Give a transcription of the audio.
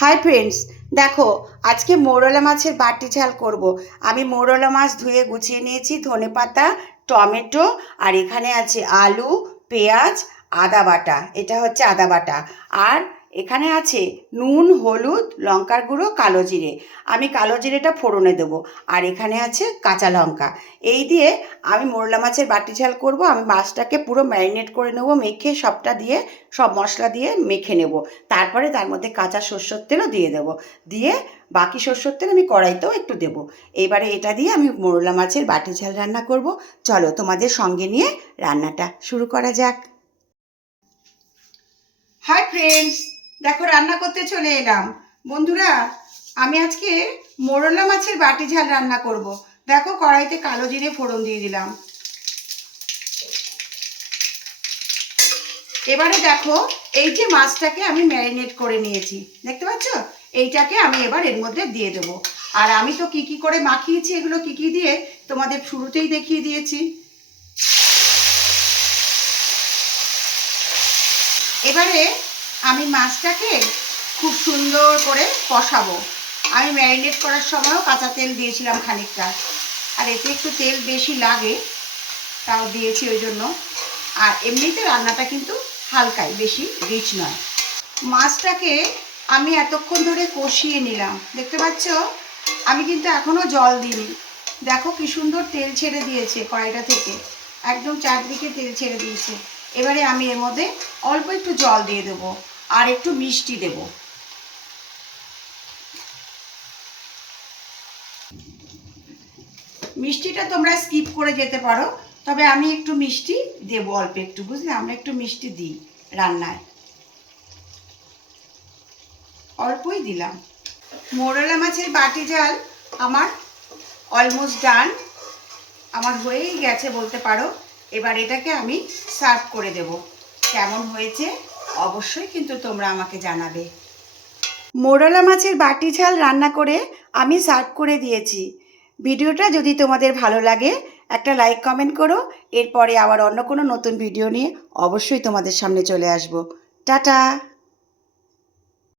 Hi friends, দেখো আজকে মৌরলা মাছের বাটি ঝাল করব। আমি মৌরলা মাছ ধুয়ে গুছিয়ে নিয়েছি, ধনেপাতা, টমেটো, আর এখানে আছে আলু, পেঁয়াজ, আদা বাটা, এটা হচ্ছে আদা বাটা, আর এখানে আছে নুন, হলুদ, লঙ্কার গুঁড়ো, কালো জিরে। আমি কালো জিরেটা ফোড়নে দেবো। আর এখানে আছে কাঁচা লঙ্কা। এই দিয়ে আমি মোরলা মাছের বাটি ঝাল করব। আমি মাছটাকে পুরো ম্যারিনেট করে নেবো, মেখে সবটা দিয়ে, সব মশলা দিয়ে মেখে নেব। তারপরে তার মধ্যে কাঁচা সরষের তেলও দিয়ে দেবো। দিয়ে বাকি সরষের তেল আমি কড়াইতেও একটু দেবো। এবারে এটা দিয়ে আমি মোরলা মাছের বাটি ঝাল রান্না করব। চলো তোমাদের সঙ্গে নিয়ে রান্নাটা শুরু করা যাক। হাই ফ্রেন্ডস, দেখো রান্না করতে চলে এলাম। বন্ধুরা, আমি আজকে মোরলা মাছের বাটি ঝাল রান্না করব। দেখো কড়াইতে কালো জিরে ফোড়ন দিয়ে দিলাম। এবারে দেখো এই যে মাছটাকে আমি ম্যারিনেট করে নিয়েছি, দেখতে পাচ্ছ, এইটাকে আমি এবার এর মধ্যে দিয়ে দেবো। আর আমি তো কি কি করে মাখিয়েছি, এগুলো কি কি দিয়ে তোমাদের শুরুতেই দেখিয়ে দিয়েছি। এবারে আমি মাছটাকে খুব সুন্দর করে কষাবো। আমি ম্যারিনেট করার সময়ও কাঁচা তেল দিয়েছিলাম খানিকটা, আর এতে একটু তেল বেশি লাগে, তাও দিয়েছি ওই জন্য। আর এমনিতে রান্নাটা কিন্তু হালকাই, বেশি রিচ নয়। মাছটাকে আমি এতক্ষণ ধরে কষিয়ে নিলাম, দেখতে পাচ্ছ। আমি কিন্তু এখনও জল দিইনি। দেখো কি সুন্দর তেল ছেড়ে দিয়েছে কড়াইটা থেকে, একদম চারদিকে তেল ছেড়ে দিয়েছে। এবারে আমি এর মধ্যে অল্প একটু জল দিয়ে দেবো, আর একটু মিষ্টি দেব। মিষ্টিটা তোমরা স্কিপ করে যেতে পারো, তবে আমি একটু মিষ্টি দেবো, অল্প একটু, বুঝলে, আমরা একটু মিষ্টি দিই রান্নায়, অল্পই দিলাম। মোরলা মাছের বাটি ঝাল আমার অলমোস্ট ডান, আমার হয়েই গেছে বলতে পারো। এবার এটাকে আমি সার্ভ করে দেব। কেমন হয়েছে অবশ্যই কিন্তু তোমরা আমাকে জানাবে। মোরলা মাছের বাটি ঝাল রান্না করে আমি সার্ভ করে দিয়েছি। ভিডিওটা যদি তোমাদের ভালো লাগে একটা লাইক কমেন্ট করো। এরপরে আবার অন্য কোনো নতুন ভিডিও নিয়ে অবশ্যই তোমাদের সামনে চলে আসব। টাটা।